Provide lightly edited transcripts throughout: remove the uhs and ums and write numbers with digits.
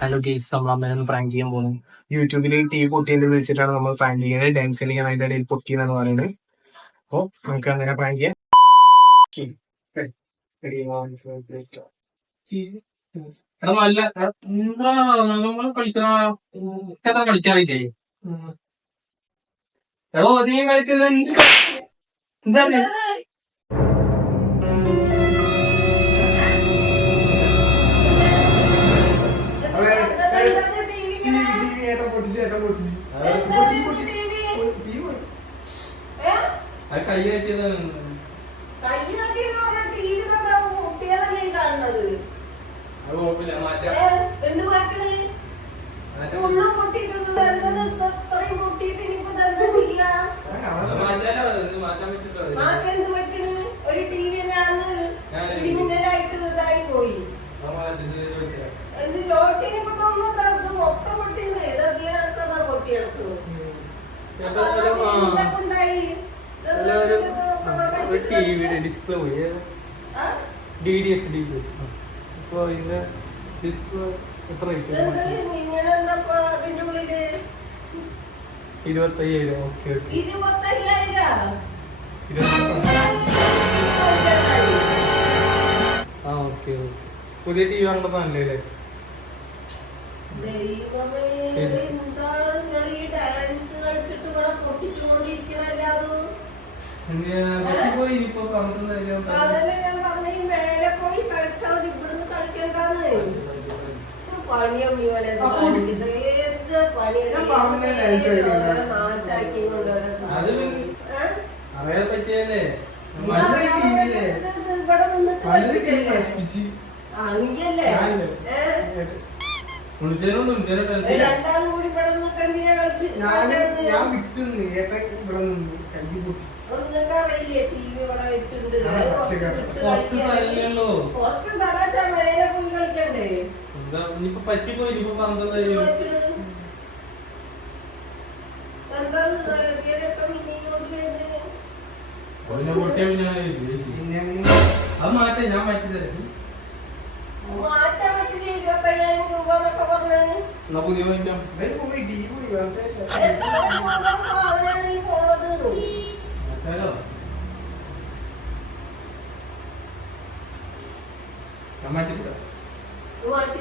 Hello guys, നമ്മൾ അമ്മേനെ prank ചെയ്യാൻ പോകുന്നു. യൂട്യൂബിൽ TV പൊട്ടിയെന്ന് വിളിച്ചിട്ടാണ് നമ്മൾ പ്രാങ്ക് ചെയ്യുന്നത്. ഡാൻസ് കളിക്കാൻ അതിന്റെ ഇടയിൽ പൊട്ടിയെന്നാണ് പറയുന്നത്. അപ്പൊ നമുക്ക് അങ്ങനെ പ്രാങ്ക് ചെയ്യാം. കളിക്കാറില്ലേ? എടോ നീ കളിക്കുന്നത് എന്താ? ഡിസ്പ്ലേ പോയി DDS ഇപ്പൊ ഇതിന്റെ ഡിസ്പ്ലേ എത്ര 25,000. ഓക്കെ ഓക്കെ പുതിയ TV വാങ്ങുമ്പോ നല്ലല്ലേ? അറിയാൻ പറ്റിയല്ലേ? രണ്ടാളും കൂടി ഞാൻ വിട്ടു ഒന്നറിയില്ലേ? TV ഇവിടെ വെച്ചിട്ടുണ്ട്. കുറച്ച് തലാച്ച മേലെ പോയി കളിക്കണ്ടേ? പറ്റിപ്പോയി. അത് മാറ്റാ, ഞാൻ മാറ്റി തരാം. മാറ്റാൻ പറ്റില്ല. 25,000 രൂപ എന്നൊക്കെ പറഞ്ഞ് പുതിയ സാധനമാണ് ഈ പോണത്. മാറ്റി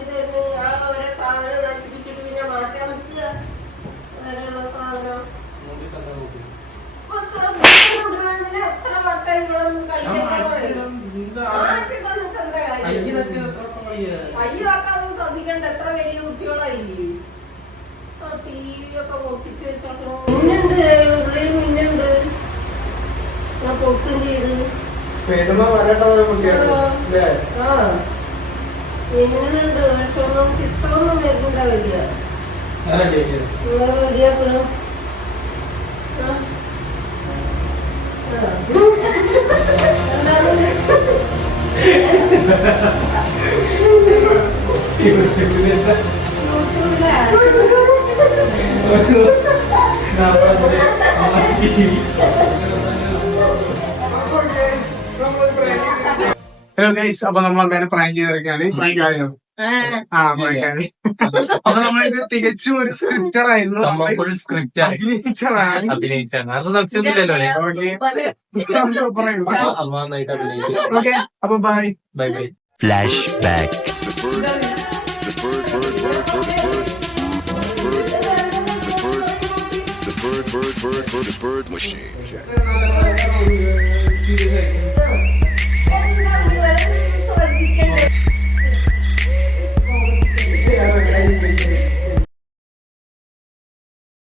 തരുന്നു. ആ ഓരോ സാധനം നശിപ്പിച്ചിട്ട് പിന്നെ മാറ്റാൻ പറ്റുക. അങ്ങനെയുള്ള സാധനം എത്ര വട്ടം ഇവിടൊന്നും കയ്യ് തട്ടാതെ ശ്രദ്ധിക്കണ്ട. എത്ര വലിയ കുട്ടികളായില്ലേ? TV ഒക്കെ പൊട്ടിച്ച് വെച്ചോട്ടോ. മിന്നുണ്ട്, ഉള്ളിൽ മിന്നുണ്ട്. ഞാൻ പൊട്ടും ചെയ്ത് മിന്നുന്നുണ്ട്. പക്ഷെ ഒന്നും ചിത്രമൊന്നും വരുന്നുണ്ടാവില്ല. റെഡിയാക്കണം. ഹലോ ഗൈസ്, അപ്പൊ നമ്മൾ അമ്മേനെ പ്രാങ്ക് ചെയ്തിരിക്കാണ്. പ്രാങ്ക് ആയോ? പ്രാങ്ക് ആയി. അപ്പൊ നമ്മളിത് തികച്ചും ഒരു സ്ക്രിപ്റ്റഡ് ആയിരുന്നു. ഓക്കെ, അപ്പൊ bye bye bye. Flash back. The bird machine.